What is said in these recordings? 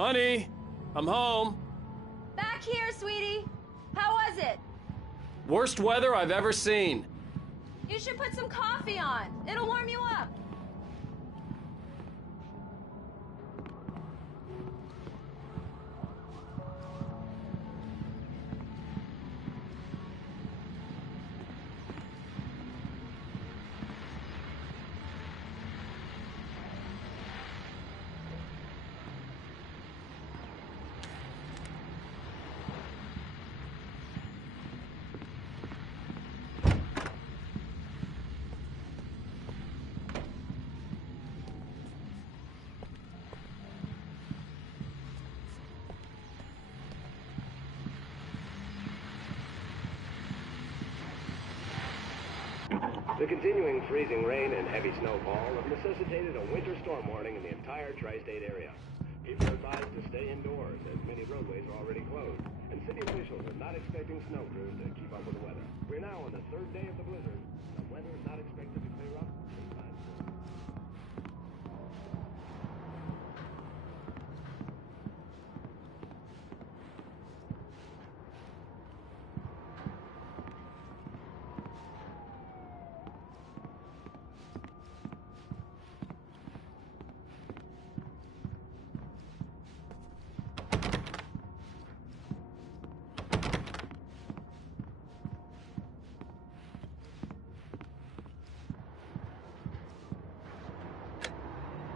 Honey, I'm home. Back here, sweetie. How was it? Worst weather I've ever seen. You should put some coffee on. It'll warm you up. The continuing freezing rain and heavy snowfall have necessitated a winter storm warning in the entire tri-state area. People are advised to stay indoors as many roadways are already closed, and city officials are not expecting snow crews to keep up with the weather. We're now on the third day of the blizzard. The weather is not expected to clear up anytime soon.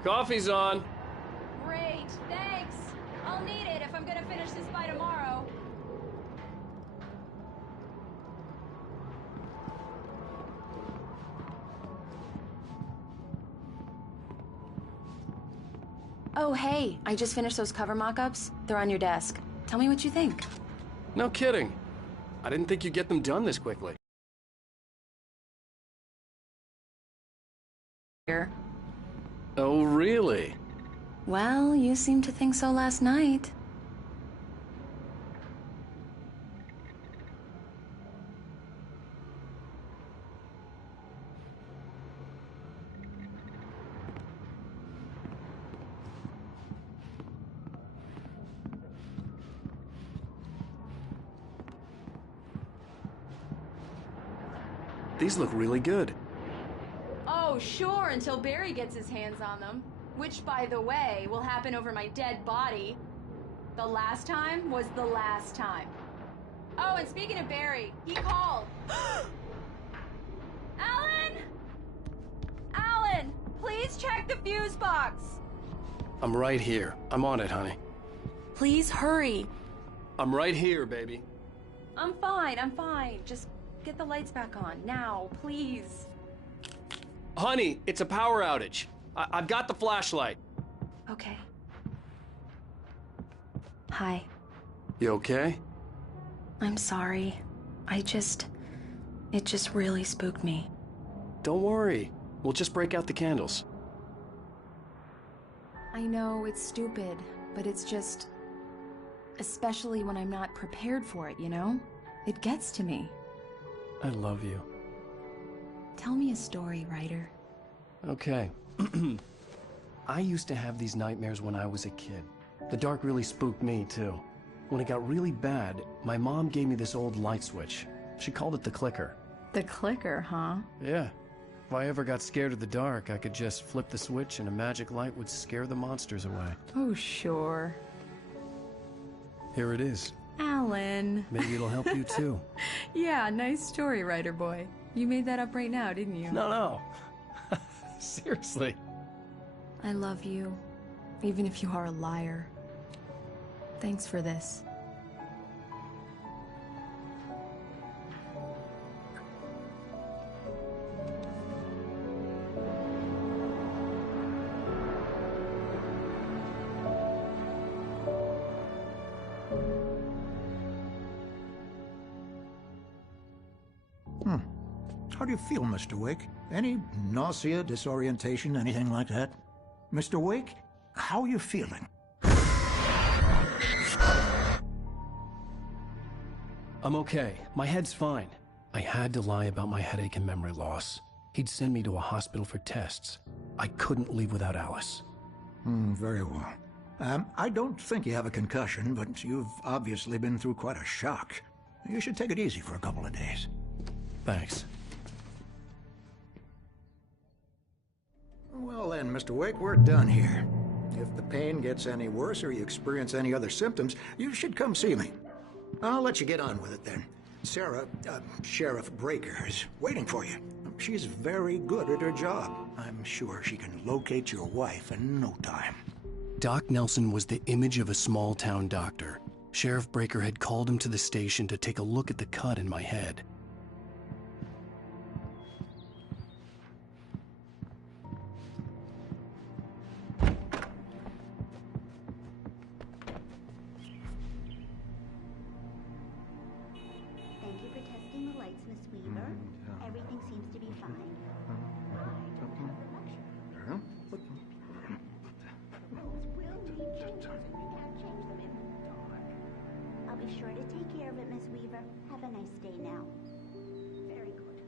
Coffee's on. Great, thanks. I'll need it if I'm gonna finish this by tomorrow. Oh, hey, I just finished those cover mock-ups. They're on your desk. Tell me what you think. No kidding. I didn't think you'd get them done this quickly. Here. Oh, really? Well, you seemed to think so last night. These look really good. Oh, sure, until Barry gets his hands on them. Which, by the way, will happen over my dead body. The last time was the last time. Oh, and speaking of Barry, he called. Alan! Alan, please check the fuse box. I'm right here. I'm on it, honey. Please hurry. I'm right here, baby. I'm fine, I'm fine. Just get the lights back on, now, please. Honey, it's a power outage. I've got the flashlight. Okay. Hi. You okay? I'm sorry. It just really spooked me. Don't worry. We'll just break out the candles. I know it's stupid, but it's just... especially when I'm not prepared for it, you know? It gets to me. I love you. Tell me a story, writer. Okay. I used to have these nightmares when I was a kid. The dark really spooked me, too. When it got really bad, my mom gave me this old light switch. She called it the clicker. The clicker, huh? Yeah. If I ever got scared of the dark, I could just flip the switch and a magic light would scare the monsters away. Oh, sure. Here it is. Alan. Maybe it'll help you, too. Yeah, nice story, writer boy. You made that up right now, didn't you? No. Seriously. I love you, even if you are a liar. Thanks for this. How do you feel, Mr. Wake? Any nausea, disorientation, anything like that? Mr. Wake, how are you feeling? I'm okay. My head's fine. I had to lie about my headache and memory loss. He'd send me to a hospital for tests. I couldn't leave without Alice. Very well. I don't think you have a concussion, but you've obviously been through quite a shock. You should take it easy for a couple of days. Thanks. Well then, Mr. Wake, we're done here. If the pain gets any worse or you experience any other symptoms, you should come see me. I'll let you get on with it then. Sarah, Sheriff Breaker, is waiting for you. She's very good at her job. I'm sure she can locate your wife in no time. Doc Nelson was the image of a small-town doctor. Sheriff Breaker had called him to the station to take a look at the cut in my head. Thank you for testing the lights, Miss Weaver. Everything seems to be fine. I'll be sure to take care of it, Miss Weaver. Have a nice day now. Very good.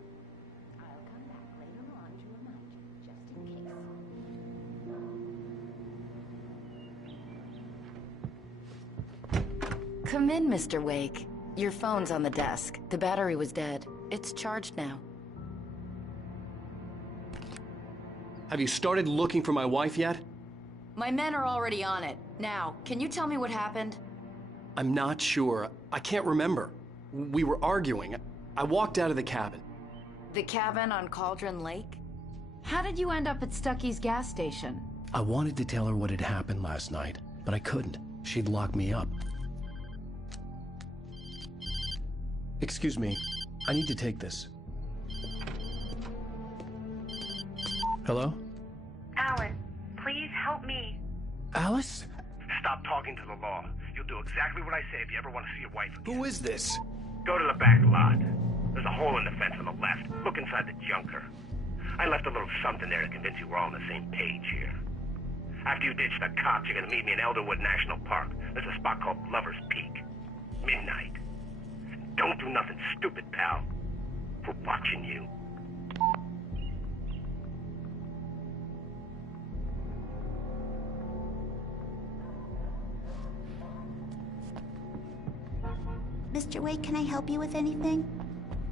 I'll come back later on to remind you, just in case. Come in, Mr. Wake. Your phone's on the desk. The battery was dead. It's charged now. Have you started looking for my wife yet? My men are already on it. Now, can you tell me what happened? I'm not sure. I can't remember. We were arguing. I walked out of the cabin. The cabin on Cauldron Lake? How did you end up at Stucky's gas station? I wanted to tell her what had happened last night, but I couldn't. She'd lock me up. Excuse me. I need to take this. Hello? Alan, please help me. Alice? Stop talking to the law. You'll do exactly what I say if you ever want to see your wife again. Who is this? Go to the back lot. There's a hole in the fence on the left. Look inside the junker. I left a little something there to convince you we're all on the same page here. After you ditch the cops, you're gonna meet me in Elderwood National Park. There's a spot called Lover's Peak. Midnight. Don't do nothing stupid, pal. We're watching you. Mr. Wake, can I help you with anything?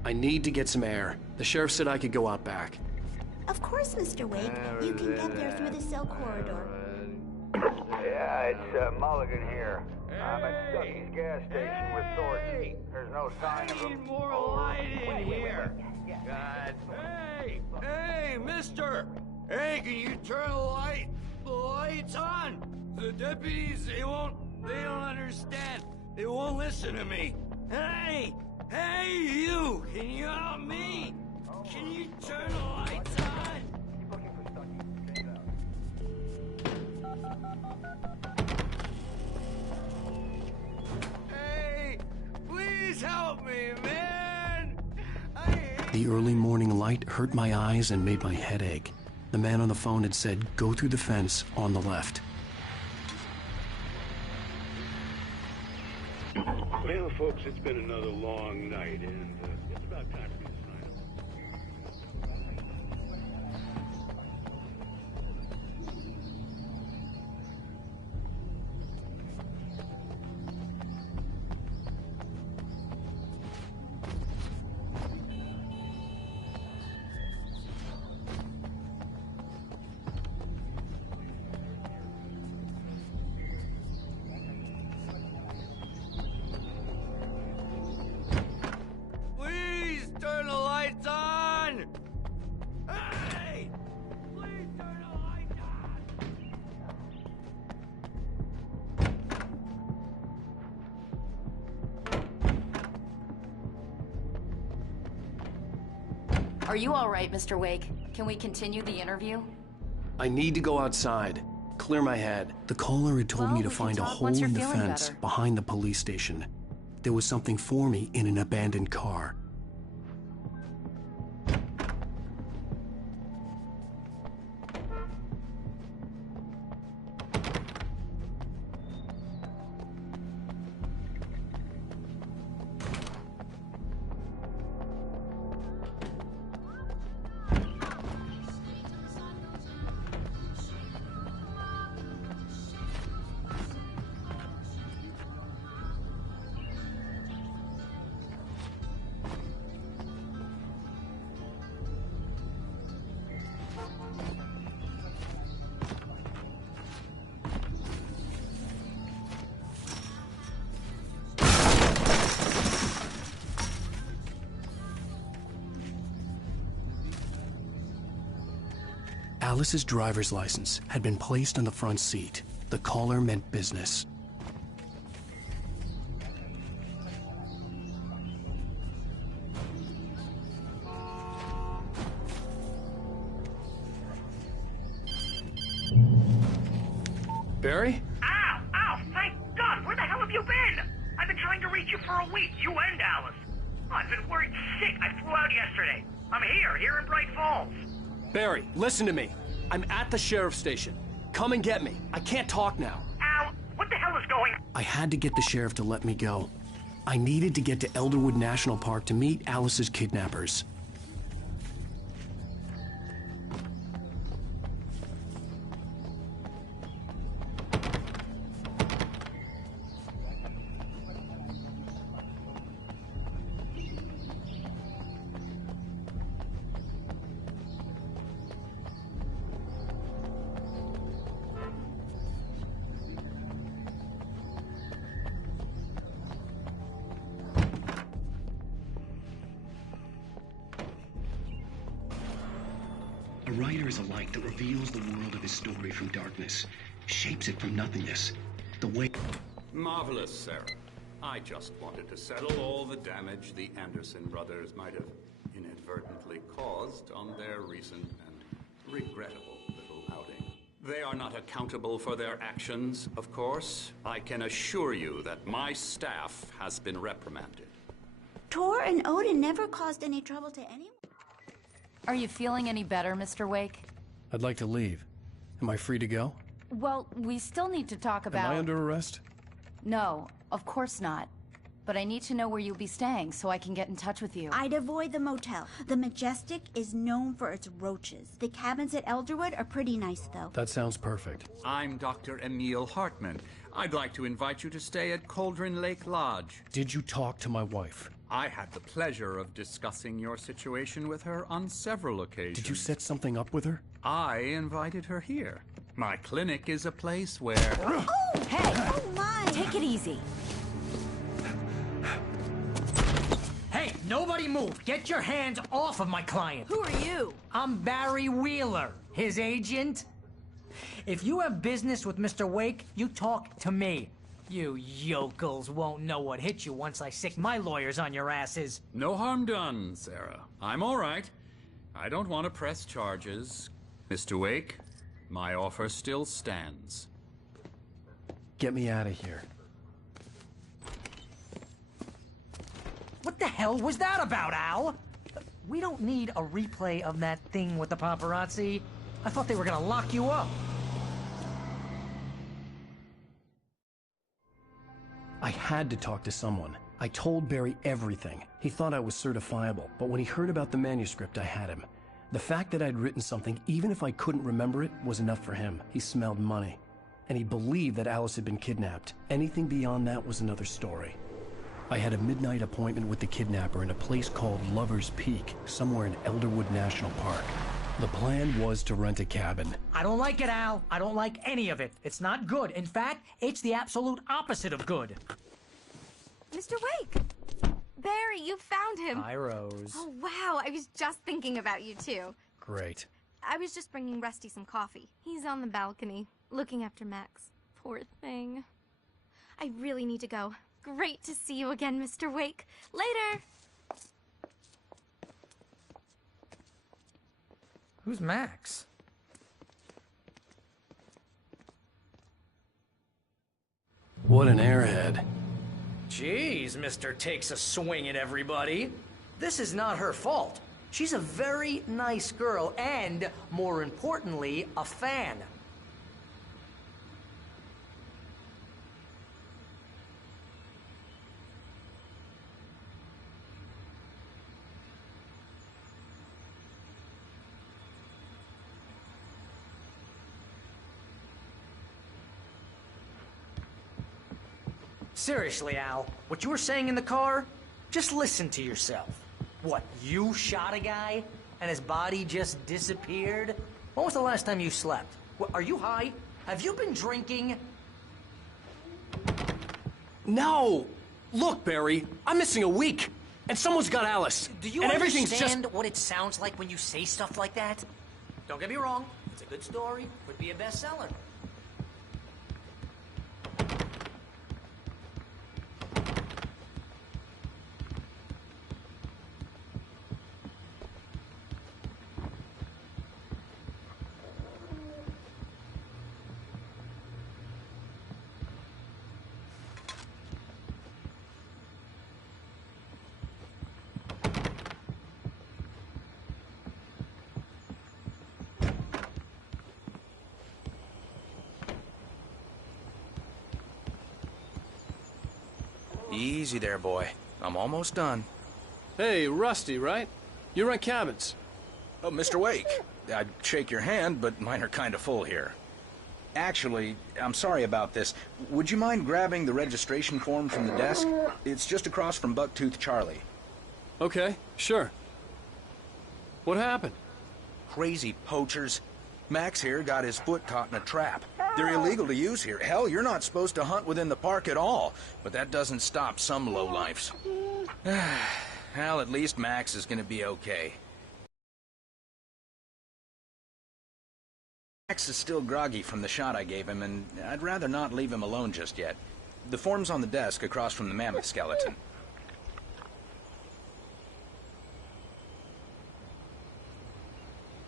I need to get some air. The sheriff said I could go out back. Of course, Mr. Wake. You can get there through the cell corridor. Yeah, it's Mulligan here. I'm at Stucky's gas station with Thornton. There's no sign of him. Need more light in here. God. Hey, mister! Hey, can you turn the lights on? The deputies, they don't understand. They won't listen to me. Hey, you! Can you help me? Can you turn the lights on? Hey, please help me, man! The early morning light hurt my eyes and made my head ache. The man on the phone had said, go through the fence on the left. Well, folks, it's been another long night, and it's about time for me to sign up. Please turn the lights on! Hey! Please turn the lights on! Are you all right, Mr. Wake? Can we continue the interview? I need to go outside. Clear my head. The caller had told Well, me to we can find a talk hole once in you're the feeling fence better. behind the police station. There was something for me in an abandoned car. Alice's driver's license had been placed on the front seat. The caller meant business. Barry? Ow! Ow! Thank God! Where the hell have you been? I've been trying to reach you for a week, you and Alice. I've been worried sick. I flew out yesterday. I'm here in Bright Falls. Barry, listen to me. I'm at the sheriff's station. Come and get me. I can't talk now. Al, what the hell is going on? I had to get the sheriff to let me go. I needed to get to Elderwood National Park to meet Alice's kidnappers. A writer is a light that reveals the world of his story from darkness, shapes it from nothingness. The way... Marvelous, Sarah. I just wanted to settle all the damage the Anderson brothers might have inadvertently caused on their recent and regrettable little outing. They are not accountable for their actions, of course. I can assure you that my staff has been reprimanded. Tor and Odin never caused any trouble to anyone. Are you feeling any better, Mr. Wake? I'd like to leave. Am I free to go? Well, we still need to talk about... Am I under arrest? No, of course not. But I need to know where you'll be staying so I can get in touch with you. I'd avoid the motel. The Majestic is known for its roaches. The cabins at Elderwood are pretty nice, though. That sounds perfect. I'm Dr. Emil Hartman. I'd like to invite you to stay at Cauldron Lake Lodge. Did you talk to my wife? I had the pleasure of discussing your situation with her on several occasions. Did you set something up with her? I invited her here. My clinic is a place where... Oh, hey! Oh, my! Take it easy. Hey, nobody move! Get your hands off of my client! Who are you? I'm Barry Wheeler, his agent. If you have business with Mr. Wake, you talk to me. You yokels won't know what hit you once I sick my lawyers on your asses. No harm done, Sarah. I'm all right. I don't want to press charges. Mr. Wake, my offer still stands. Get me out of here. What the hell was that about, Al? We don't need a replay of that thing with the paparazzi. I thought they were gonna lock you up. I had to talk to someone. I told Barry everything. He thought I was certifiable, but when he heard about the manuscript, I had him. The fact that I'd written something, even if I couldn't remember it, was enough for him. He smelled money. And he believed that Alice had been kidnapped. Anything beyond that was another story. I had a midnight appointment with the kidnapper in a place called Lover's Peak, somewhere in Elderwood National Park. The plan was to rent a cabin. I don't like it, Al. I don't like any of it. It's not good. In fact, it's the absolute opposite of good. Mr. Wake! Barry, you found him! Hi, Rose. Oh, wow. I was just thinking about you, too. Great. I was just bringing Rusty some coffee. He's on the balcony, looking after Max. Poor thing. I really need to go. Great to see you again, Mr. Wake. Later! Who's Max? What an airhead. Jeez, Mr. Takes a swing at everybody. This is not her fault. She's a very nice girl and, more importantly, a fan. Seriously, Al, what you were saying in the car, just listen to yourself. What, you shot a guy and his body just disappeared? When was the last time you slept? What, are you high? Have you been drinking? No! Look, Barry, I'm missing a week, and someone's got Alice. Do you and understand everything's just... what it sounds like when you say stuff like that? Don't get me wrong, It's a good story. Would be a bestseller. Easy there, boy. I'm almost done. Hey, Rusty, right? You rent cabins. Oh, Mr. Wake. I'd shake your hand, but mine are kind of full here. Actually, I'm sorry about this. Would you mind grabbing the registration form from the desk? It's just across from Bucktooth Charlie. Okay, sure. What happened? Crazy poachers. Max here got his foot caught in a trap. They're illegal to use here. Hell, you're not supposed to hunt within the park at all. But that doesn't stop some lowlifes. Well, at least Max is going to be okay. Max is still groggy from the shot I gave him, and I'd rather not leave him alone just yet. The form's on the desk across from the mammoth skeleton.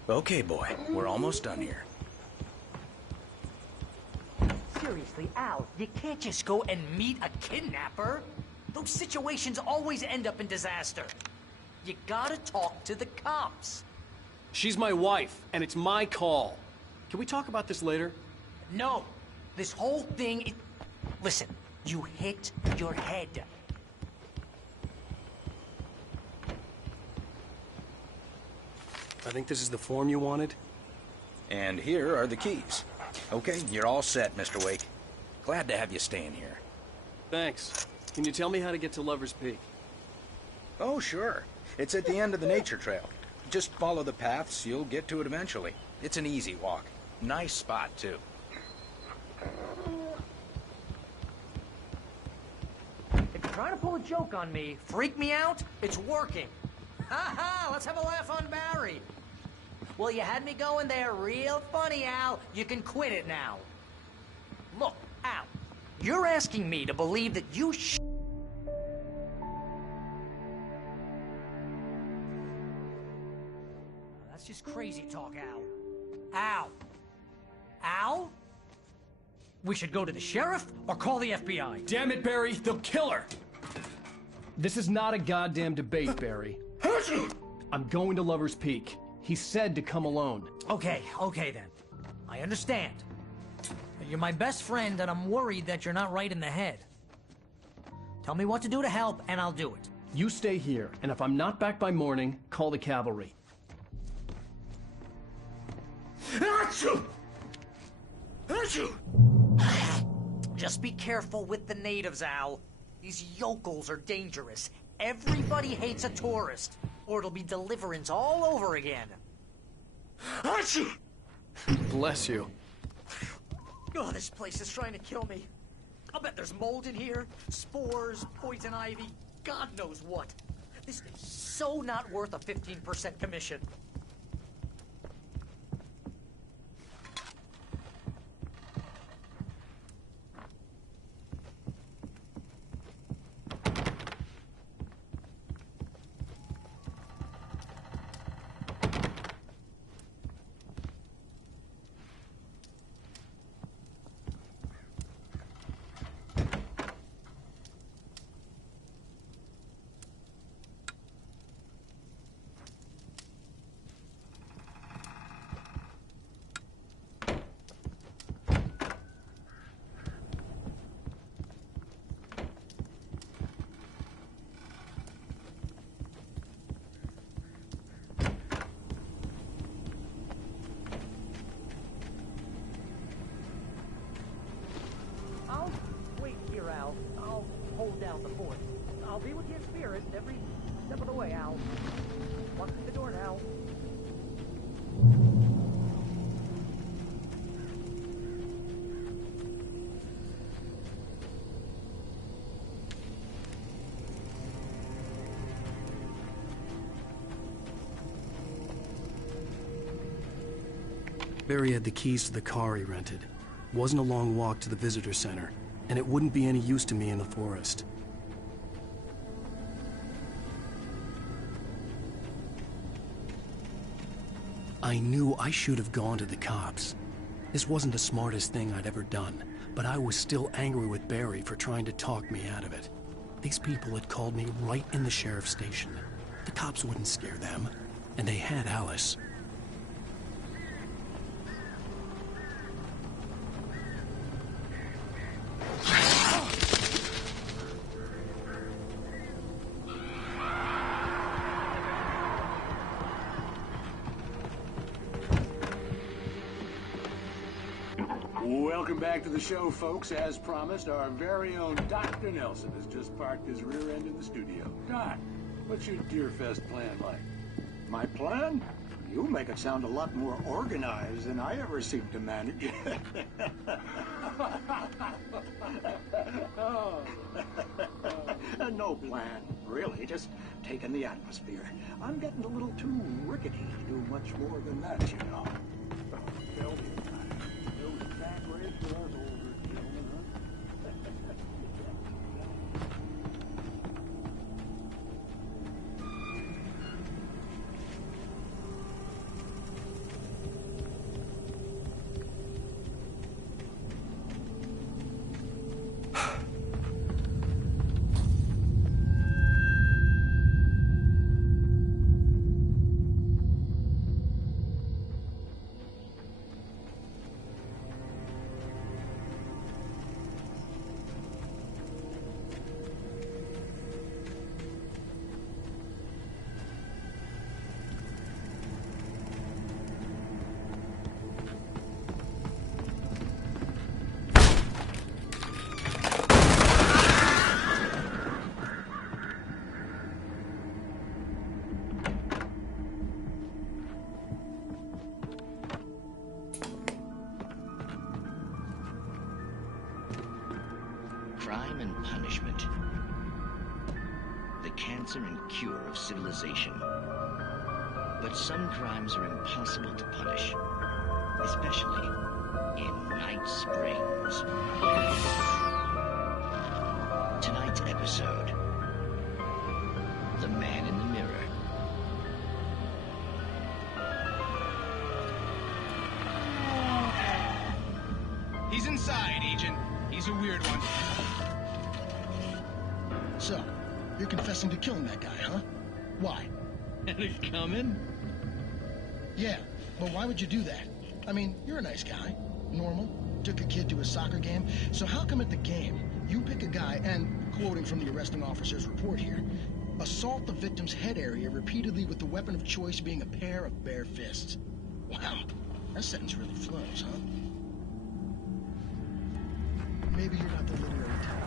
Okay, boy. We're almost done here. Seriously, Al, you can't just go and meet a kidnapper. Those situations always end up in disaster. You gotta talk to the cops. She's my wife, and it's my call. Can we talk about this later? No. This whole thing... Listen, you hit your head. I think this is the form you wanted. And here are the keys. Okay, you're all set, Mr. Wake. Glad to have you staying here. Thanks. Can you tell me how to get to Lover's Peak? Oh, sure. It's at the end of the nature trail. Just follow the paths, you'll get to it eventually. It's an easy walk. Nice spot, too. If you're trying to pull a joke on me, freak me out, it's working. Ha ha, let's have a laugh on Barry. Well, you had me going there real funny, Al. You can quit it now. Look, Al, you're asking me to believe that you That's just crazy talk, Al. Al. Al? We should go to the sheriff or call the FBI. Damn it, Barry, they'll kill her! This is not a goddamn debate, Barry. I'm going to Lover's Peak. He said to come alone. Okay then. I understand. But you're my best friend, and I'm worried that you're not right in the head. Tell me what to do to help, and I'll do it. You stay here, and if I'm not back by morning, call the cavalry. Just be careful with the natives, Al. These yokels are dangerous. Everybody hates a tourist, or it'll be Deliverance all over again. Bless you. Oh, this place is trying to kill me. I'll bet there's mold in here, spores, poison ivy, God knows what. This is so not worth a 15% commission. I'll wait here, Al. I'll hold down the fort. I'll be with you in spirit every step of the way, Al. Walk through the door now. Barry had the keys to the car he rented. It wasn't a long walk to the visitor center, and it wouldn't be any use to me in the forest. I knew I should have gone to the cops. This wasn't the smartest thing I'd ever done, but I was still angry with Barry for trying to talk me out of it. These people had called me right in the sheriff's station. The cops wouldn't scare them, and they had Alice. Welcome back to the show, folks. As promised, our very own Dr. Nelson has just parked his rear end in the studio. Doc, what's your Deerfest plan like? My plan? You make it sound a lot more organized than I ever seem to manage. No plan, really. Just taking the atmosphere. I'm getting a little too rickety to do much more than that, you know. Tell me about it. Those back rays for us older gentlemen, huh? Crime and punishment. The cancer and cure of civilization. But some crimes are impossible to punish, especially in Night Springs. Tonight's episode, The Man in the Mirror. He's inside, Agent. He's a weird one. So, you're confessing to killing that guy, huh? Why? And it's coming? Yeah, but why would you do that? I mean, you're a nice guy. Normal. Took a kid to a soccer game. So how come at the game, you pick a guy and, quoting from the arresting officer's report here, assault the victim's head area repeatedly with the weapon of choice being a pair of bare fists? Wow, that sentence really flows, huh? Maybe you're not the literary type.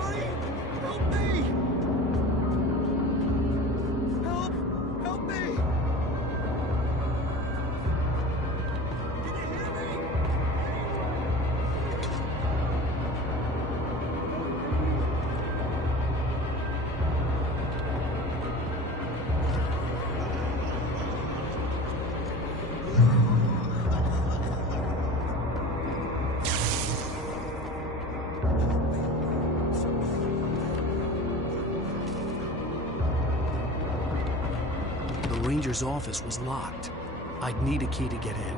Anybody? Help me! Help! Help me! Can you hear me? The ranger's office was locked. I'd need a key to get in.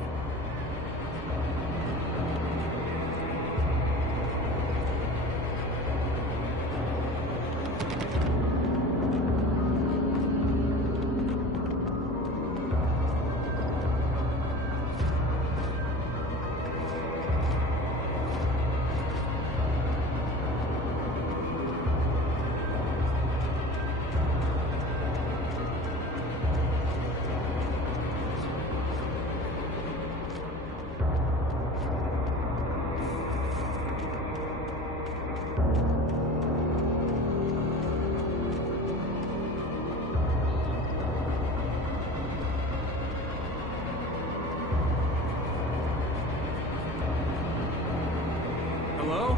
Hello?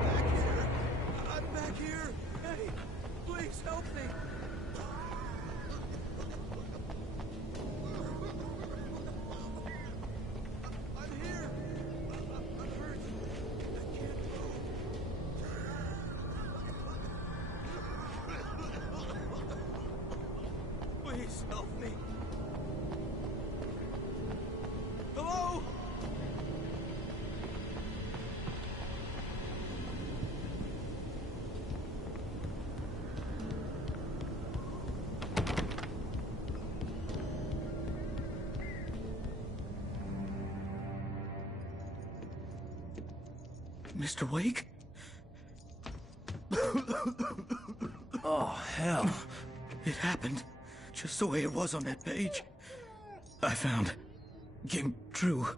Back here. I'm back here. Hey, please help me. I'm here. I'm hurt. I can't move. Please help me. Hello? Mr. Wake? Oh, hell. It happened just the way it was on that page. I found. Came true.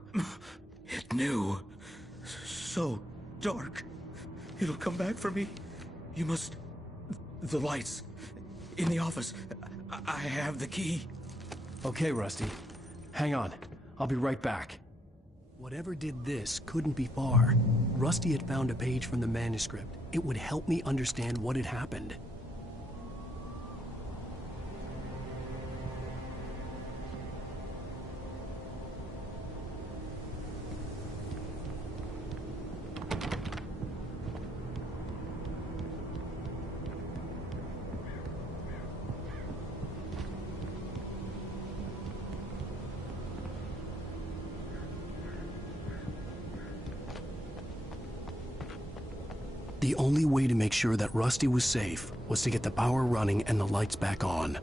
It knew. So dark. It'll come back for me. You must... The lights. In the office. I have the key. Okay, Rusty. Hang on. I'll be right back. Whatever did this couldn't be far. Rusty had found a page from the manuscript. It would help me understand what had happened. The only way to make sure that Rusty was safe was to get the power running and the lights back on.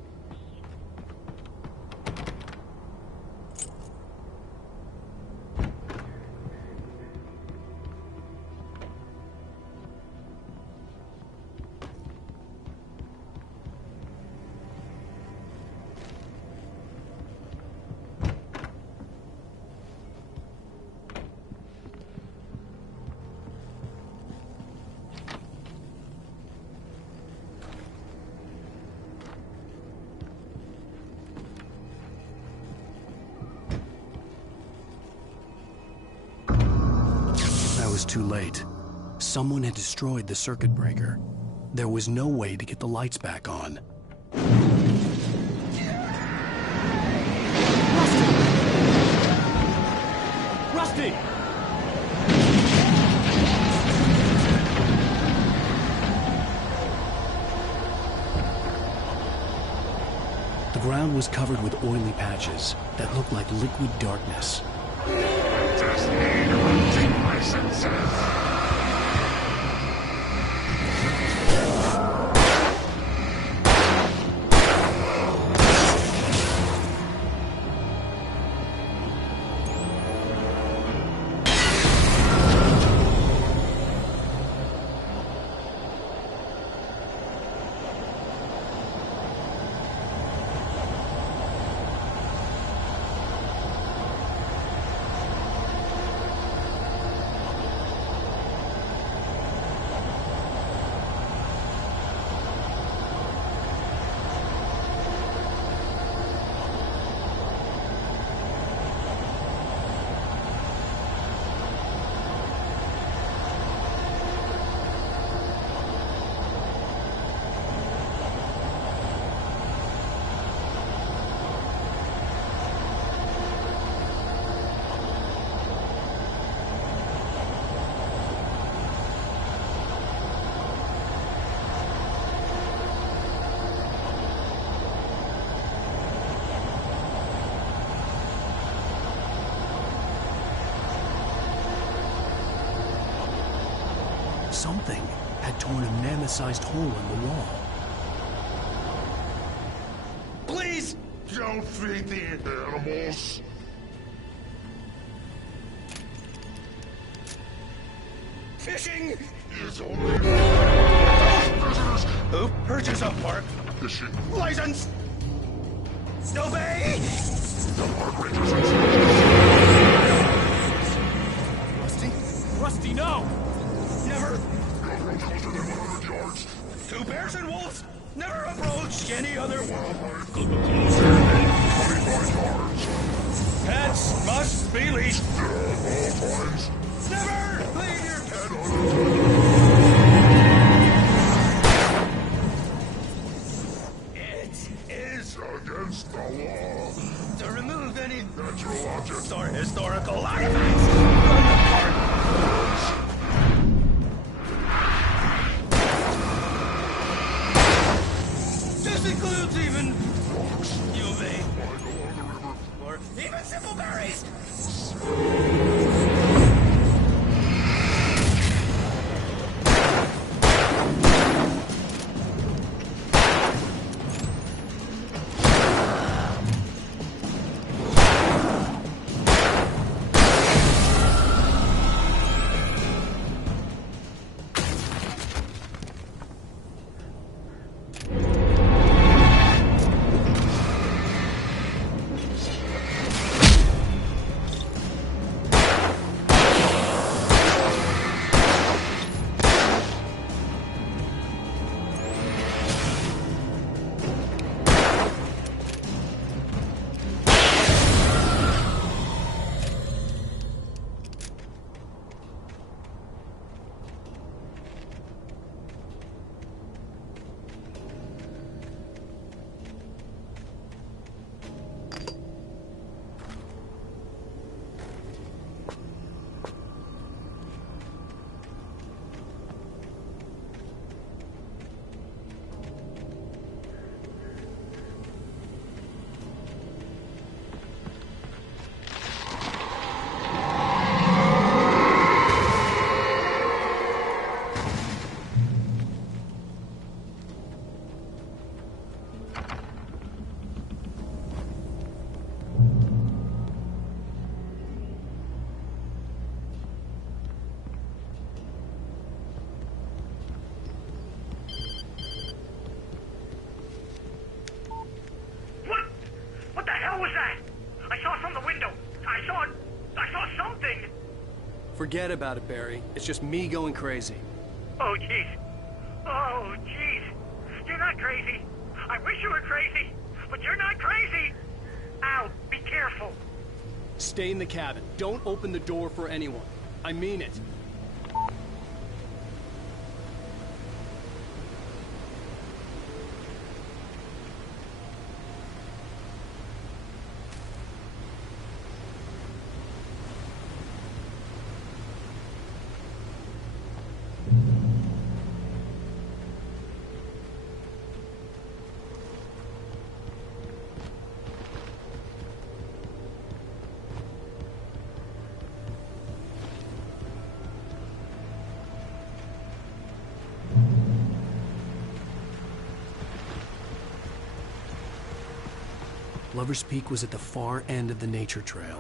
Was too late. Someone had destroyed the circuit breaker. There was no way to get the lights back on. Rusty! The ground was covered with oily patches that looked like liquid darkness. Just need to take my senses. Something had torn a mammoth-sized hole in the wall. Please! Don't feed the animals. Fishing is only visitors. Who purchased a park Fishing license? Obey! The park rangers. Rusty? Rusty, no! Never! No approach closer than 100 yards. Two bears and wolves? Never approach any other wildlife could be closer than 25 yards. Pets must be leashed. All times. Never leave your pet on. It is against the law to remove any natural objects or historical artifacts from the park. This includes even rocks. You obey. Flying along the river. Or even simple berries. Forget about it, Barry. It's just me going crazy. Oh, jeez. Oh, jeez. You're not crazy. I wish you were crazy, but you're not crazy. Ow, be careful. Stay in the cabin. Don't open the door for anyone. I mean it. Lover's Peak was at the far end of the nature trail.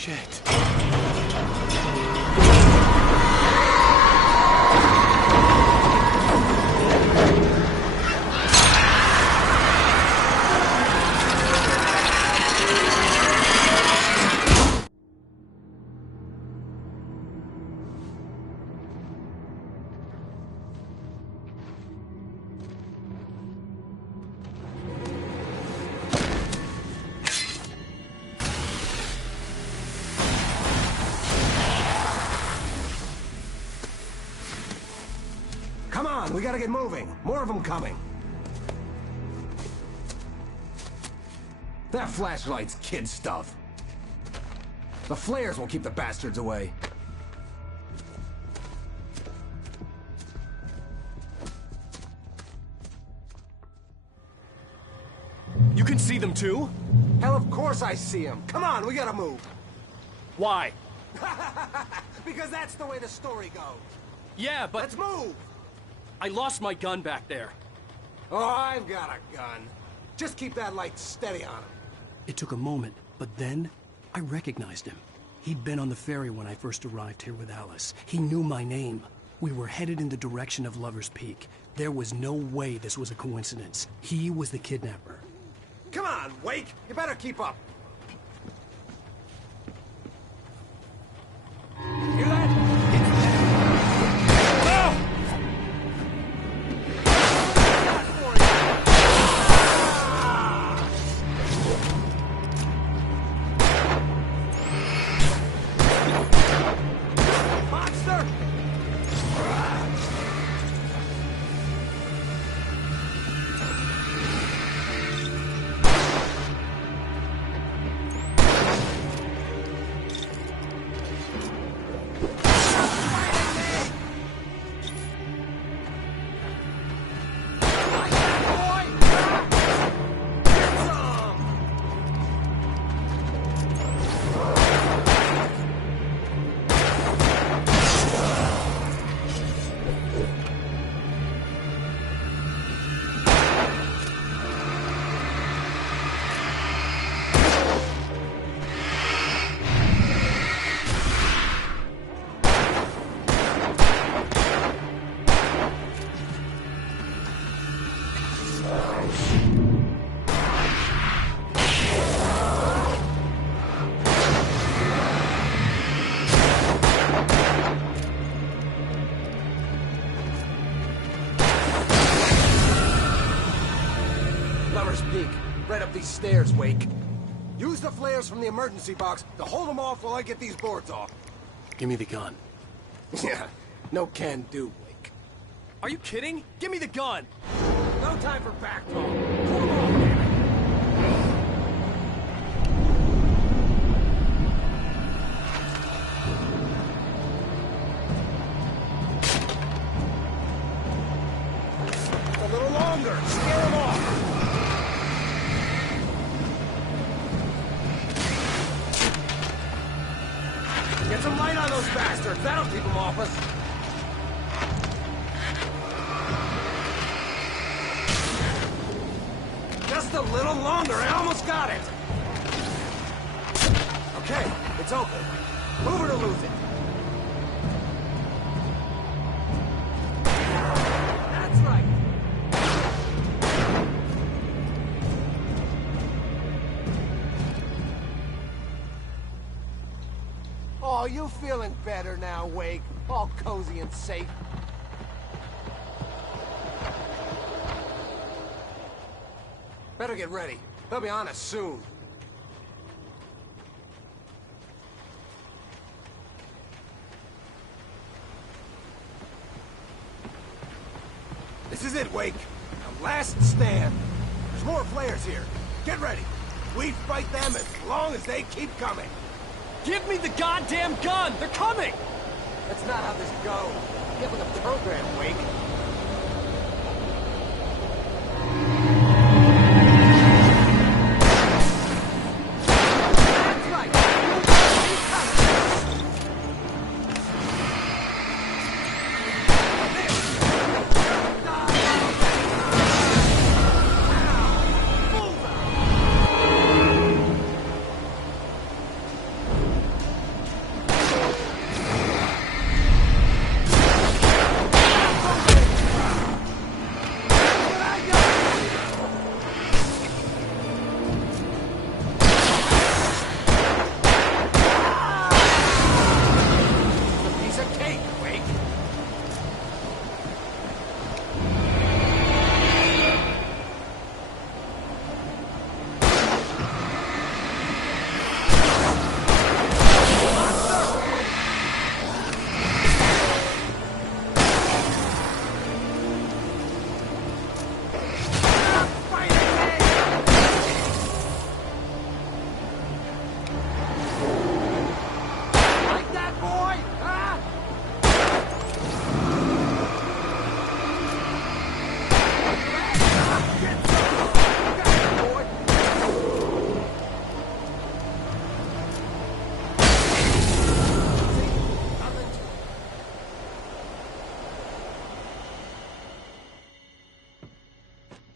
Shit. Come on, we gotta get moving. More of them coming. That flashlight's kid stuff. The flares will keep the bastards away. You can see them too? Hell, of course I see them. Come on, we gotta move. Why? Because that's the way the story goes. Yeah, but... Let's move! I lost my gun back there. Oh, I've got a gun. Just keep that light steady on him. It took a moment, but then I recognized him. He'd been on the ferry when I first arrived here with Alice. He knew my name. We were headed in the direction of Lover's Peak. There was no way this was a coincidence. He was the kidnapper. Come on, Wake! You better keep up. Hear that? Right up these stairs, Wake. Use the flares from the emergency box to hold them off while I get these boards off. Give me the gun. Yeah, no can do, Wake. Are you kidding? Give me the gun! No time for back talk. Pull them off, damn it. A little longer. Scare them off. Get some light on those bastards. That'll keep them off us. Just a little longer. I almost got it. Okay, it's open. Move it or lose it. That's right. Oh, you feeling better now, Wake? All cozy and safe. Better get ready. They'll be on us soon. This is it, Wake. The last stand. There's more flares here. Get ready. We fight them as long as they keep coming. Give me the goddamn gun! They're coming! That's not how this goes. Get with the program, Wake. That's right.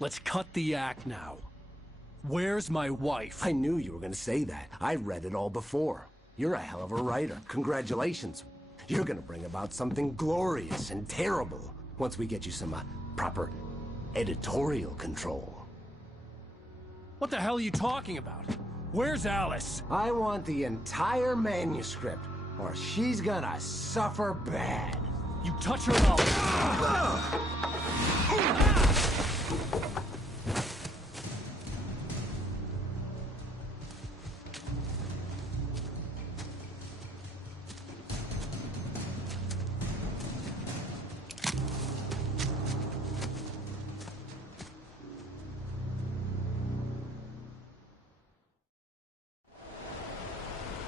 let's cut the act now. Where's my wife? I knew you were gonna say that. I read it all before. You're a hell of a writer. Congratulations. You're gonna bring about something glorious and terrible once we get you some proper editorial control. What the hell are you talking about? Where's Alice? I want the entire manuscript, or she's gonna suffer bad. You touch her and I'll...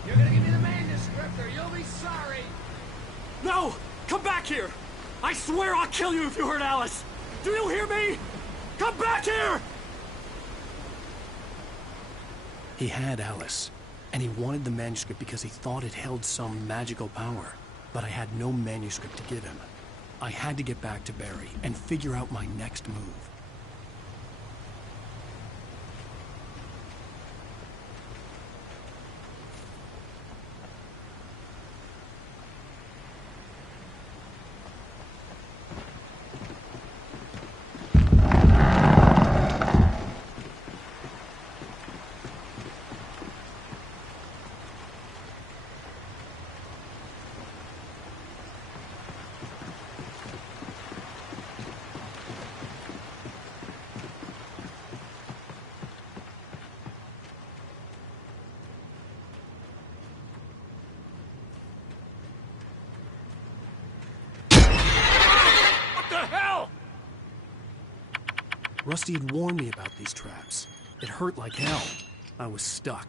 You're gonna give me the manuscript or you'll be sorry! No! Come back here! I swear I'll kill you if you hurt Alice! Do you hear me? Come back here! He had Alice, and he wanted the manuscript because he thought it held some magical power. But I had no manuscript to give him. I had to get back to Barry and figure out my next move. Rusty had warned me about these traps. It hurt like hell. I was stuck.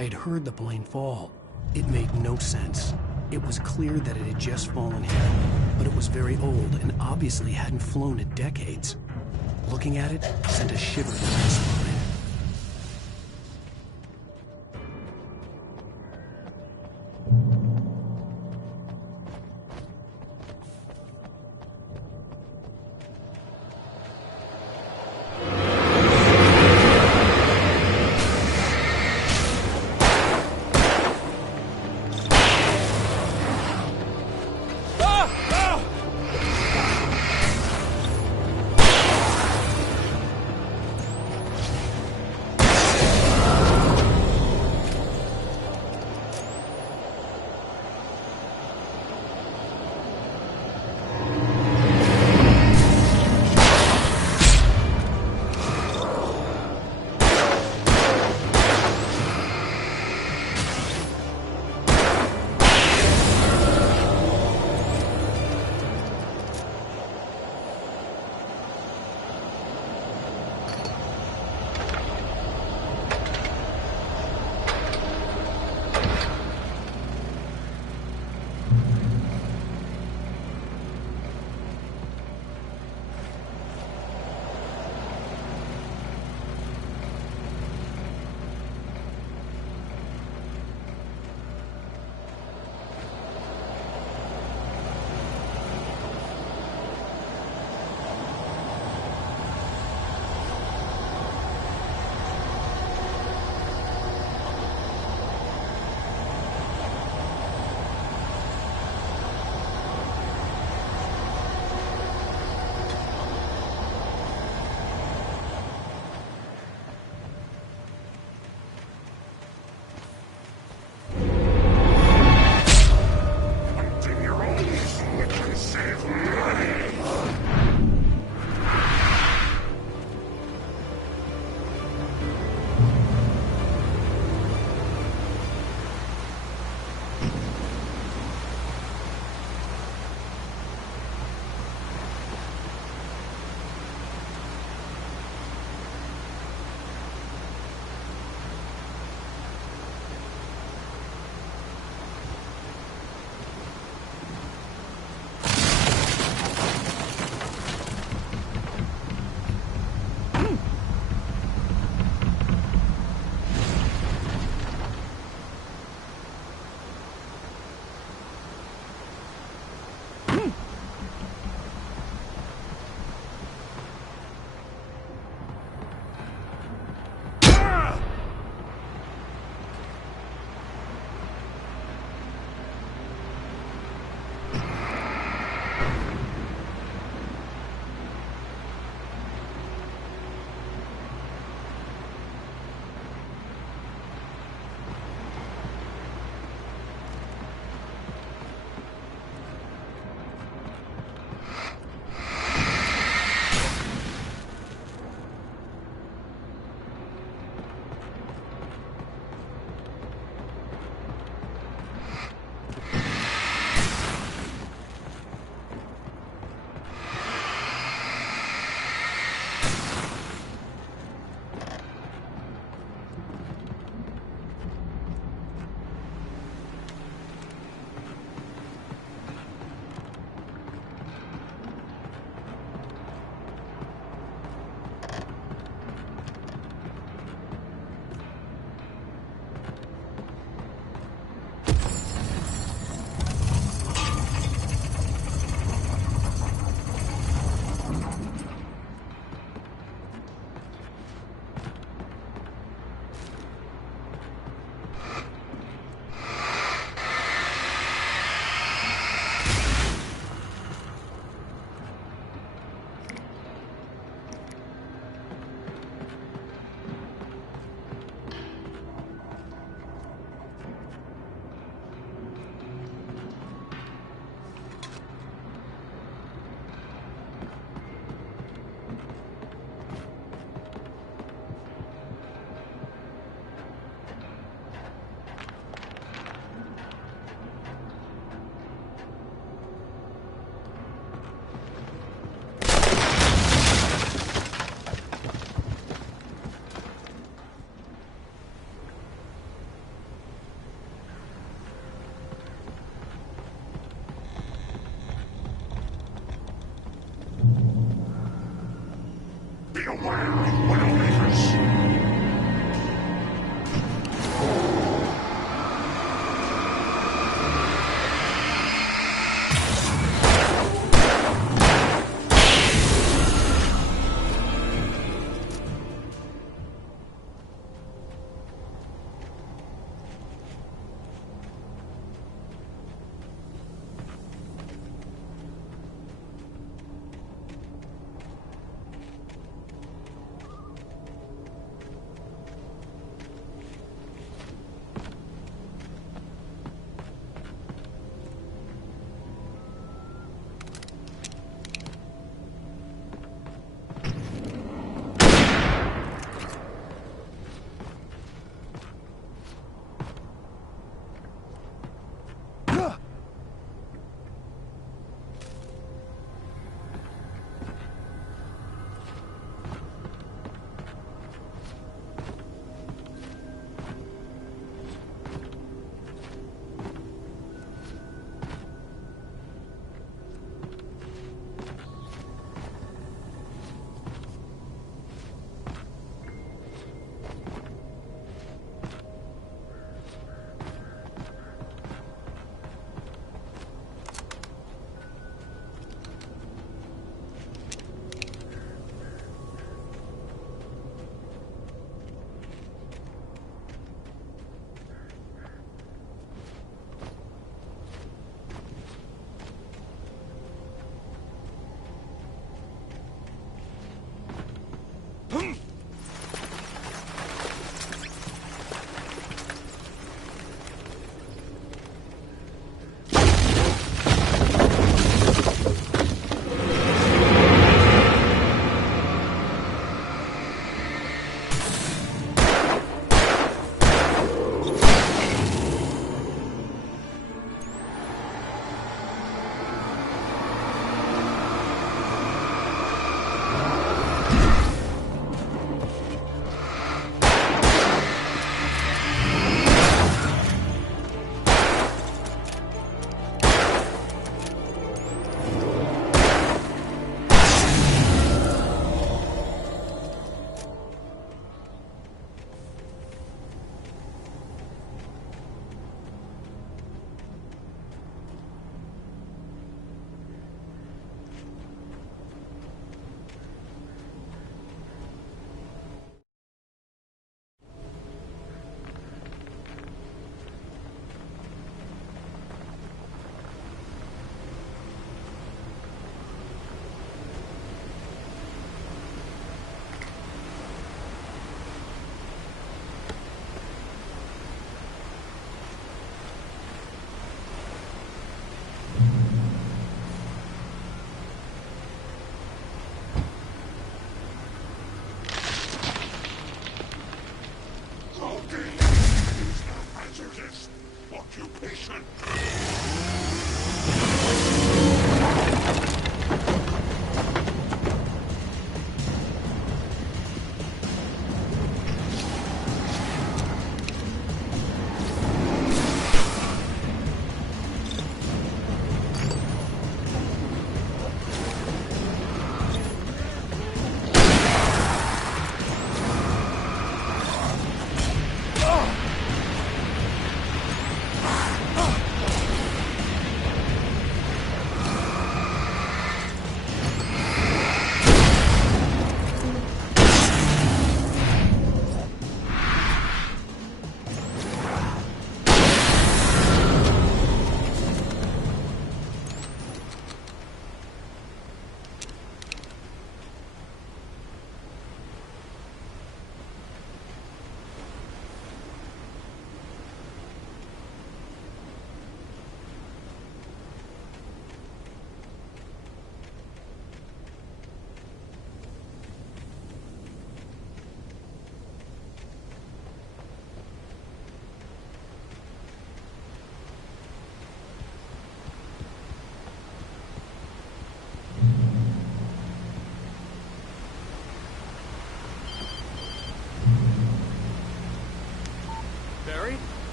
I had heard the plane fall. It made no sense. It was clear that it had just fallen here, but it was very old and obviously hadn't flown in decades. Looking at it sent a shiver down my spine.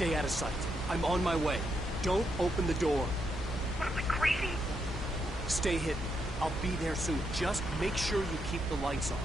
Stay out of sight. I'm on my way. Don't open the door. What am I, crazy? Stay hidden. I'll be there soon. Just make sure you keep the lights on.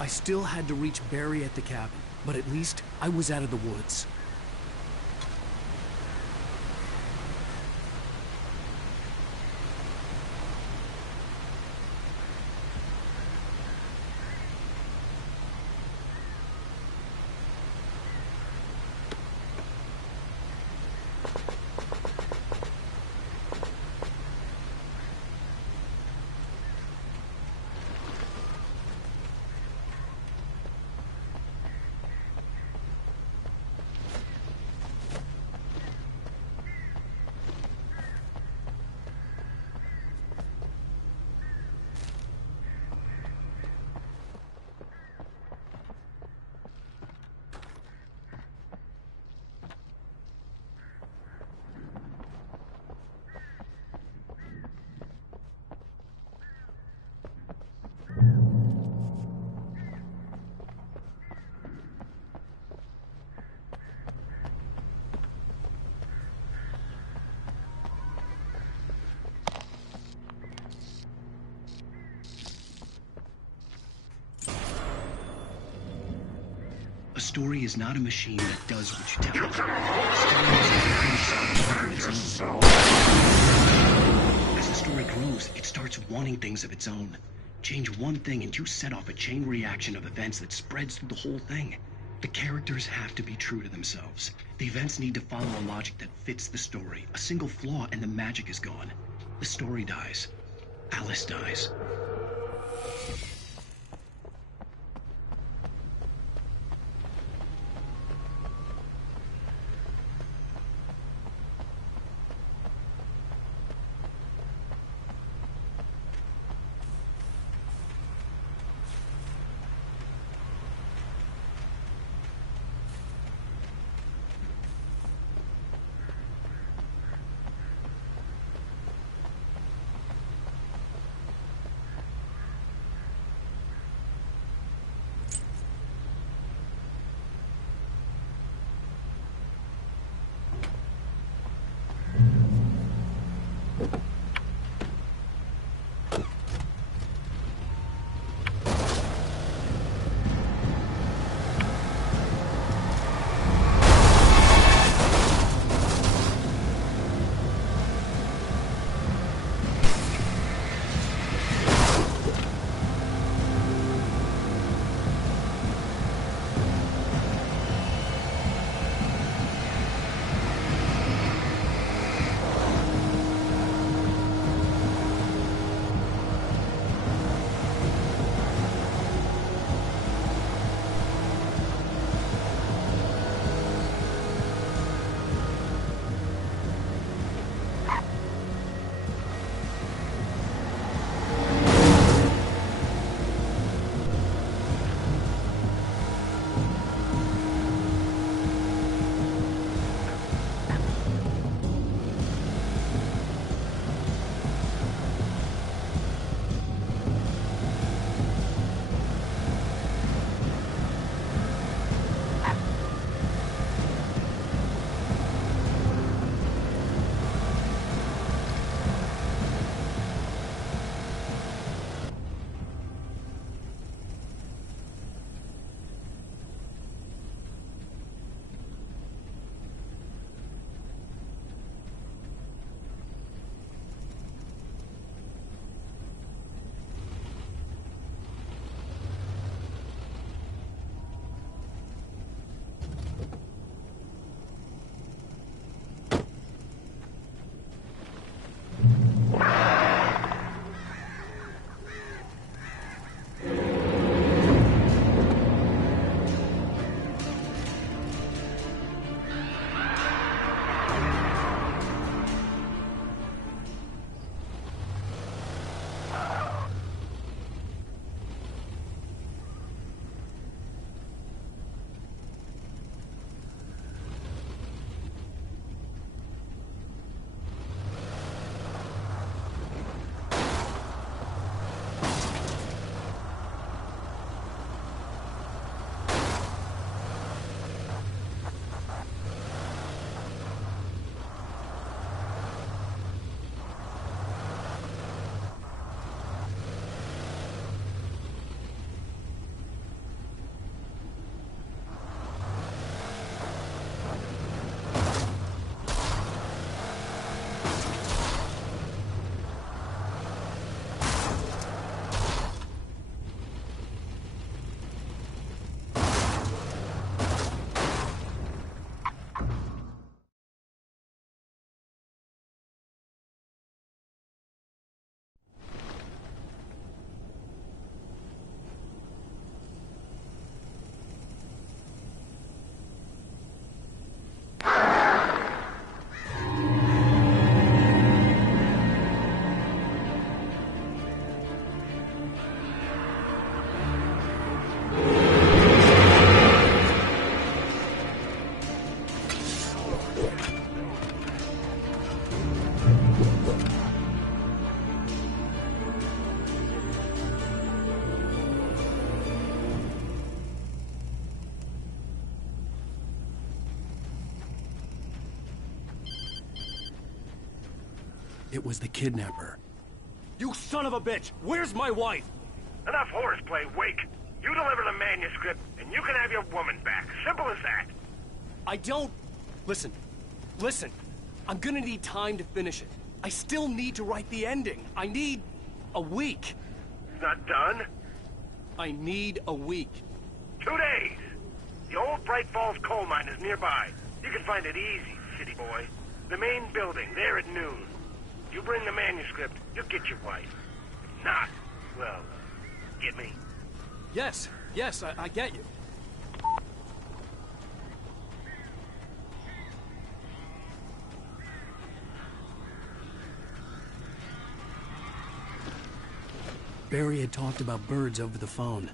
I still had to reach Barry at the cabin, but at least I was out of the woods. A story is not a machine that does what you tell it. As the story grows, it starts wanting things of its own. Change one thing and you set off a chain reaction of events that spreads through the whole thing. The characters have to be true to themselves. The events need to follow a logic that fits the story. A single flaw and the magic is gone. The story dies. Alice dies. It was the kidnapper. You son of a bitch! Where's my wife? Enough horseplay, Wake. You deliver the manuscript, and you can have your woman back. Simple as that. I don't... Listen. I'm gonna need time to finish it. I still need to write the ending. I need... a week. It's not done? I need a week. 2 days. The old Bright Falls coal mine is nearby. You can find it easy, city boy. The main building, there at noon. You bring the manuscript, you'll get your wife. If not, well, get me? Yes, I get you. Barry had talked about birds over the phone.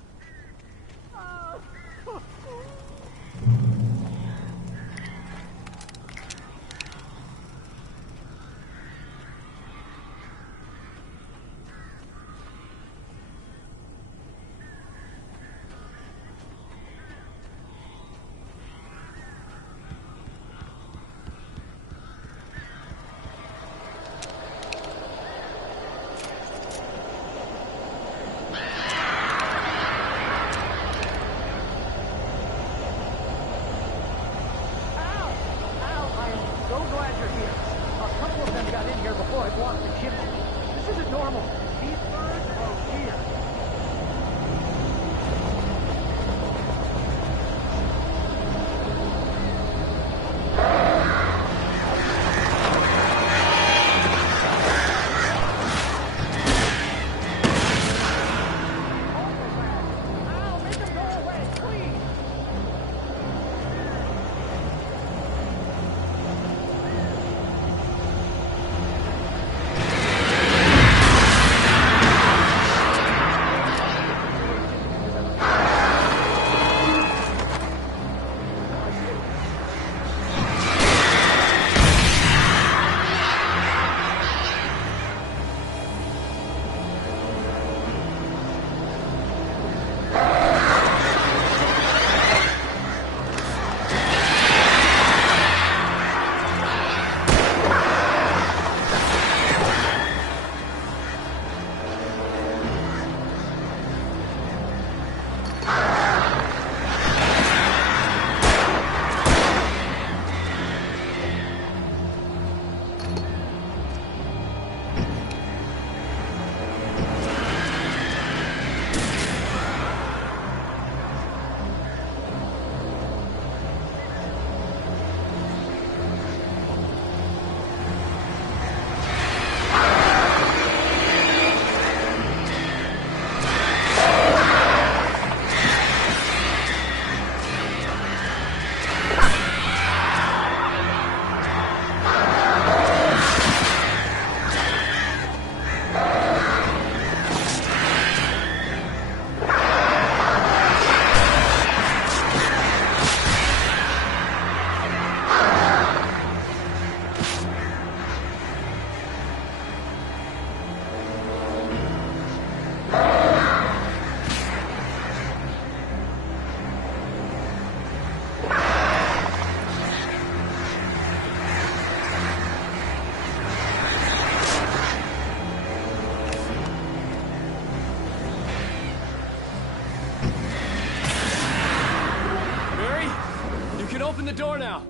Open the door now.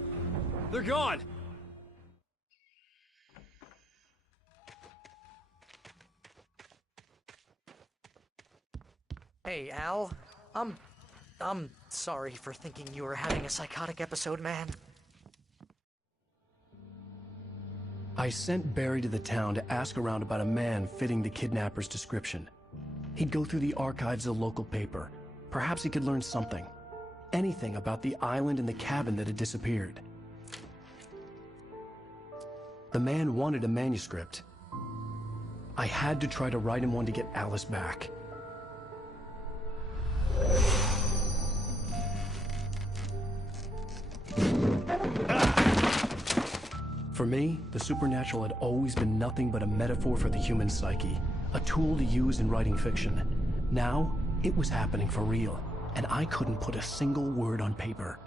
They're gone. Hey, Al. I'm sorry for thinking you were having a psychotic episode, man. I sent Barry to the town to ask around about a man fitting the kidnapper's description. He'd go through the archives of the local paper. Perhaps he could learn something. Anything about the island and the cabin that had disappeared. The man wanted a manuscript. I had to try to write him one to get Alice back. For me, the supernatural had always been nothing but a metaphor for the human psyche, a tool to use in writing fiction. Now, it was happening for real, and I couldn't put a single word on paper.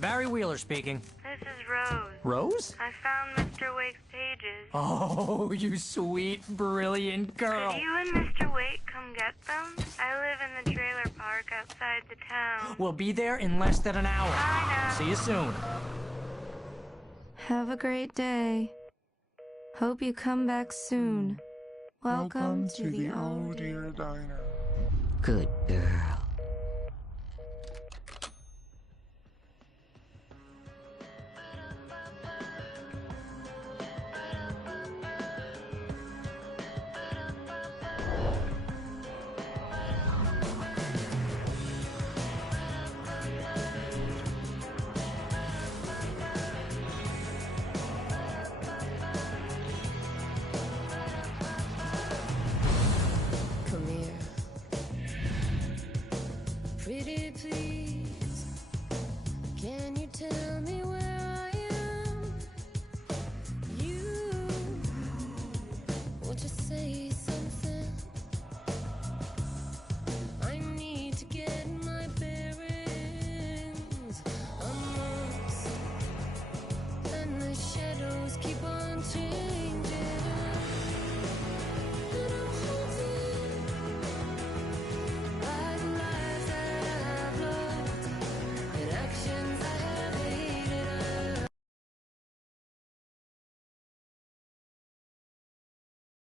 Barry Wheeler speaking. This is Rose. Rose? I found Mr. Wake's pages. Oh, you sweet, brilliant girl. Could you and Mr. Wake come get them? I live in the trailer park outside the town. We'll be there in less than an hour. Bye now. See you soon. Have a great day. Hope you come back soon. Welcome to the Oh Dear Diner. Good girl.